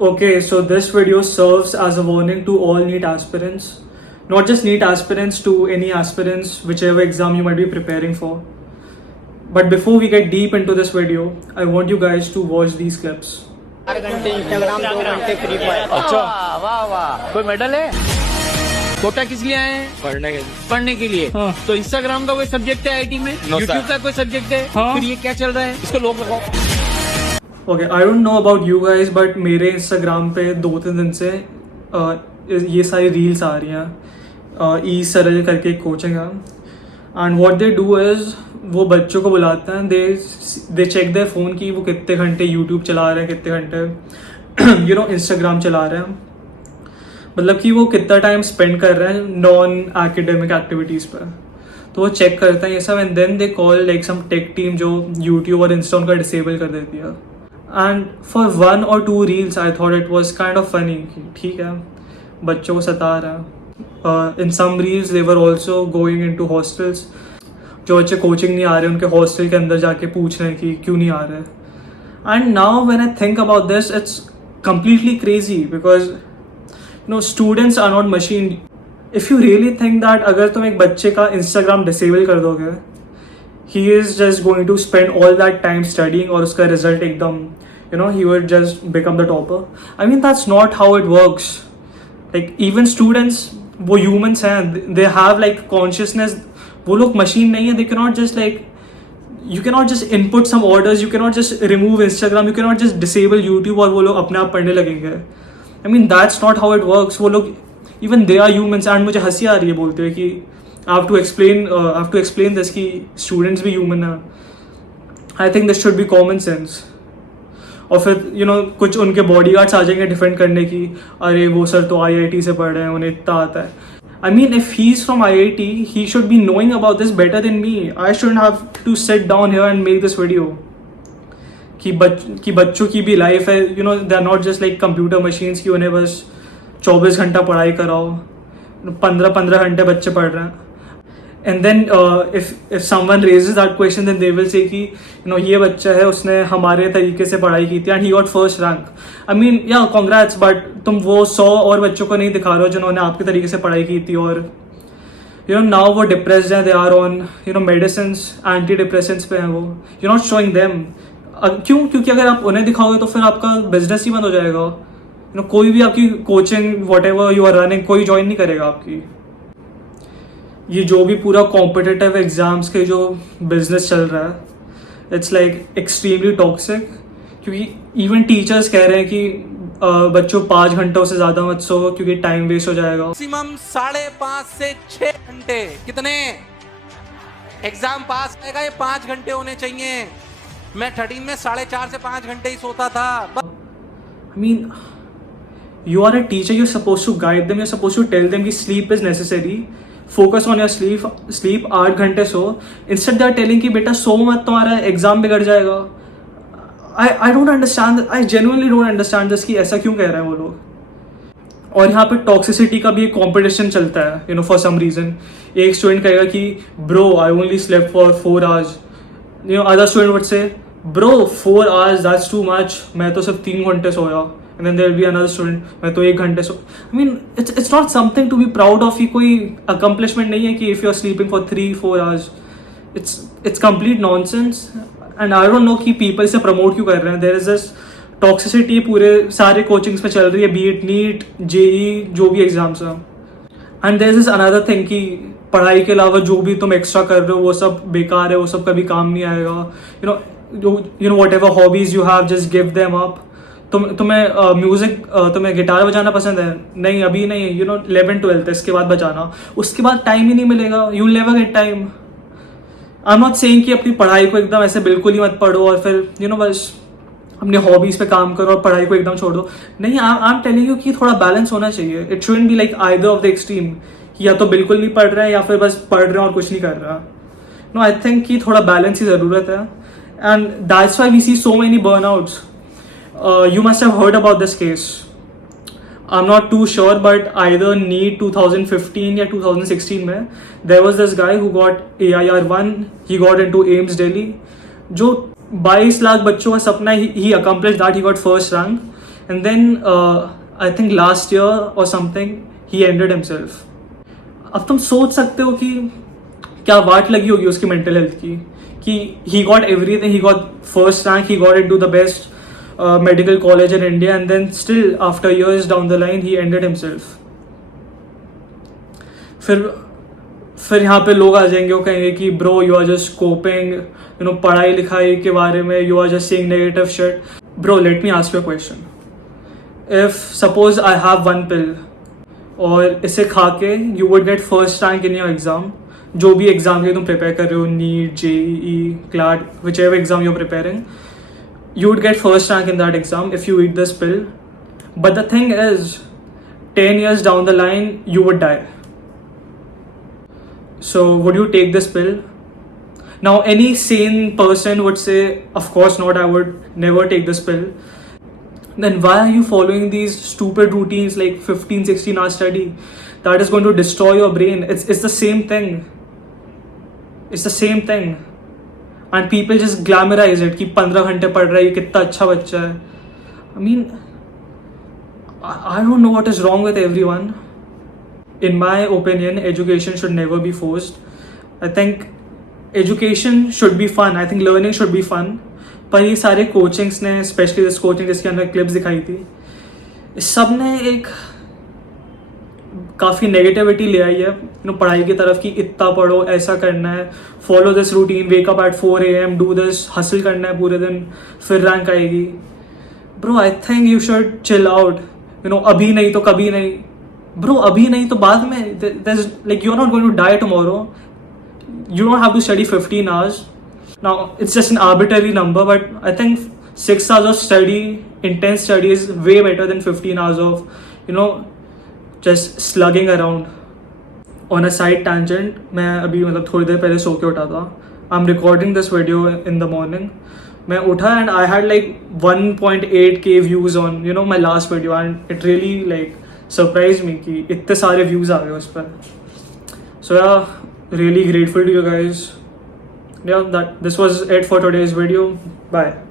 Okay, so this video serves as a warning to all NEET aspirants. Not just NEET aspirants, to any aspirants, whichever exam you might be preparing for. But before we get deep into this video, I want you guys to watch these clips. 4 घंटे Instagram, 2 घंटे free fire. अच्छा, वाह वाह, कोई medal है? कोटा किस लिए आए हैं? पढ़ने के लिए। हाँ। तो इंस्टाग्राम का कोई सब्जेक्ट है आईटी में? यूट्यूब का कोई सब्जेक्ट है? हाँ। फिर ये क्या चल रहा है? इसको लोग लगाओ। Okay, I don't know about you guys, but मेरे Instagram पे 2-3 दिन से ये सारी रील्स आ रही हैं। ई सरल करके एक कोचिंग है, and what they do is वो बच्चों को बुलाते हैं, दे चेक देयर फ़ोन की वो कितने घंटे यूट्यूब चला रहे हैं, कितने घंटे इंस्टाग्राम चला रहे हैं, मतलब कि वो कितना टाइम स्पेंड कर रहे हैं नॉन एकेडमिक एक्टिविटीज़ पर। तो वो चेक करते हैं ये सब, and then they call like some tech team जो यूट्यूब और इंस्टा उनका डिसेबल कर देती है। And for 1 or 2 reels I thought it was kind of funny, ठीक है बच्चों को सता रहा है। In some reels they were also going into hostels, जो बच्चे कोचिंग नहीं आ रहे उनके हॉस्टल के अंदर जाके पूछ रहे हैं कि क्यों नहीं आ रहे। And now when I think about this it's completely crazy because students are not machine. If you really think that अगर तुम एक बच्चे का Instagram disable कर दोगे, he is just going to spend all that time studying और उसका result एकदम he would just become the topper. I mean that's not how it works. Like even students वो humans हैं, they have like consciousness. वो लोग machine नहीं है, they cannot just like you cannot just input some orders, you cannot just remove Instagram, you cannot just disable YouTube और वो लोग अपने आप पढ़ने लगेंगे। I mean that's not how it works. वो लोग even they are humans, and मुझे हंसी आ रही है बोलते हुए कि I have to explain this कि students भी human हैं। I think this should be common sense. और फिर कुछ उनके बॉडीगार्ड्स आ जाएंगे डिफेंड करने की, अरे वो सर तो IIT से पढ़ रहे हैं उन्हें इतना आता है। I mean, if he's from IIT, he should be knowing about this better than me. I shouldn't have to sit down here and make this video. कि बच्चों की भी लाइफ है, they are not just like computer machines कि उन्हें बस 24 घंटा पढ़ाई कराओ, 15 घंटे बच्चे पढ़ रहे हैं। And then if someone raises that question, then they will say कि ये बच्चा है उसने हमारे तरीके से पढ़ाई की थी and he got first rank. I mean yeah, congrats, but तुम वो 100 और बच्चों को नहीं दिखा रहे हो जिन्होंने आपके तरीके से पढ़ाई की थी और now वो depressed हैं, they are on medicines, antidepressants पे हैं वो, you're not showing them. क्यों? क्योंकि अगर आप उन्हें दिखाओगे तो फिर आपका बिजनेस ही बंद हो जाएगा। कोई भी आपकी coaching whatever you are running कोई ज्वाइन नहीं करेगा आपकी। ये जो भी पूरा कॉम्पिटिटिव एग्जाम्स के जो बिजनेस चल रहा है, इट्स लाइक एक्सट्रीमली टॉक्सिक, क्योंकि इवन टीचर्स कह रहे हैं कि बच्चों 5 घंटों से ज़्यादा मत सो क्योंकि टाइम वेस्ट हो जाएगा। मैक्सिमम 5.5 से 6 घंटे। कितने एग्जाम पास आएगा ये 5 घंटे होने चाहिए। मैं 13 में 4.5 से 5 घंटे ही सोता था। I mean, you are a teacher, you're supposed to guide them, you're supposed to tell them कि sleep is necessary. Focus on your sleep 8 घंटे सो। Instead they are telling कि बेटा सो मत, तुम्हारा एग्जाम बिगड़ जाएगा। I don't understand, I genuinely don't understand this कि ऐसा क्यों कह रहे हैं वो लोग। और यहाँ पे टॉक्सिसिटी का भी एक कॉम्पिटिशन चलता है फॉर सम रीजन। एक स्टूडेंट कहेगा कि bro I only slept for 4 hours, other student would say bro 4 hours that's too much, मैं तो सिर्फ 3 घंटे सोया। And then there will be another student, मैं तो 1 घंटे सो। I mean it's not something to be proud of, ये कोई accomplishment नहीं है कि if you are sleeping for 3-4 hours, it's complete nonsense, and I don't know कि people इसे promote क्यों कर रहे हैं। There is this toxicity पूरे सारे coachings पे चल रही है, be it NEET, JEE, जो भी exams हैं। And there is this another thing कि पढ़ाई के अलावा जो भी तुम एक्स्ट्रा कर रहे हो वो सब बेकार है, वो सब कभी काम नहीं आएगा। whatever hobbies you have, just give them up. तुम्हें म्यूजिक तुम्हें गिटार बजाना पसंद है? नहीं, अभी नहीं, 11th-12th है, इसके बाद बजाना, उसके बाद टाइम ही नहीं मिलेगा, you will never get time. I am not saying कि अपनी पढ़ाई को एकदम ऐसे बिल्कुल ही मत पढ़ो और फिर बस अपने हॉबीज पे काम करो और पढ़ाई को एकदम छोड़ दो। नहीं, आई एम टेलिंग यू कि थोड़ा बैलेंस होना चाहिए। It shouldn't be like either of the extreme, या तो बिल्कुल नहीं पढ़ रहे हैं या फिर बस पढ़ रहे हैं और कुछ नहीं कर रहा। नो, आई थिंक कि थोड़ा बैलेंस की ज़रूरत है, and that's why we see so many burnouts. You must have heard about this case. I'm not too sure, but either NEET 2015 या 2016 में there was this guy who got AIR1. He got into AIMS Delhi. जो 22 लाख बच्चों का सपना, he accomplished that. He got first rank. and then I think last year or something he ended himself. अब तुम सोच सकते हो कि क्या वाट लगी होगी उसकी मेंटल हेल्थ की कि he got everything, he got first rank, he got into the best medical college in India, and then still after years down the line he ended himself. फिर यहाँ पे लोग आ जाएंगे, वो कहेंगे कि bro you are just coping, you know, पढ़ाई लिखाई के बारे में you are just saying negative shit. Bro let me ask you a question. If suppose I have one pill और इसे खा के you would get first rank in your exam, जो भी एग्जाम के तुम प्रिपेयर कर रहे हो, NEET, JEE, CLAT, whichever exam you are preparing, you would get first rank in that exam if you eat this pill. But the thing is, 10 years down the line, you would die. So would you take this pill? Now, any sane person would say, of course not, I would never take this pill. Then why are you following these stupid routines like 15-16 hour study? That is going to destroy your brain. It's the same thing. It's the same thing. And people just glamorize it कि 15 घंटे पढ़ रहा है, ये कितना अच्छा बच्चा है. I mean, I don't know what is wrong with everyone. In my opinion, education should never be forced. I think education should be fun. I think learning should be fun. पर ये सारे कोचिंग्स ने, specially this coaching जिसके अंदर clips दिखाई थी, इस सब ने एक काफ़ी नेगेटिविटी ले आई है पढ़ाई की तरफ कि इतना पढ़ो, ऐसा करना है, follow this routine, wake up at 4 AM, do this, hustle करना है पूरे दिन, फिर रैंक आएगी. Bro I think you should chill out. अभी नहीं तो कभी नहीं. ब्रो अभी नहीं तो बाद में. Like you are not going to die tomorrow. You don't have to study 15 hours. Now it's just an arbitrary number, but I think 6 hours of study, intense study is way better than 15 hours of just slugging around. On a side tangent, मैं अभी थोड़ी देर पहले सो के उठा था. I'm recording this video in the morning. मैं उठा and I had like 1.8K views on my last video, and it really like surprised me कि इतने सारे views आ गए उस पर. So yeah, really grateful to you guys. Yeah, this was it for today's video. Bye.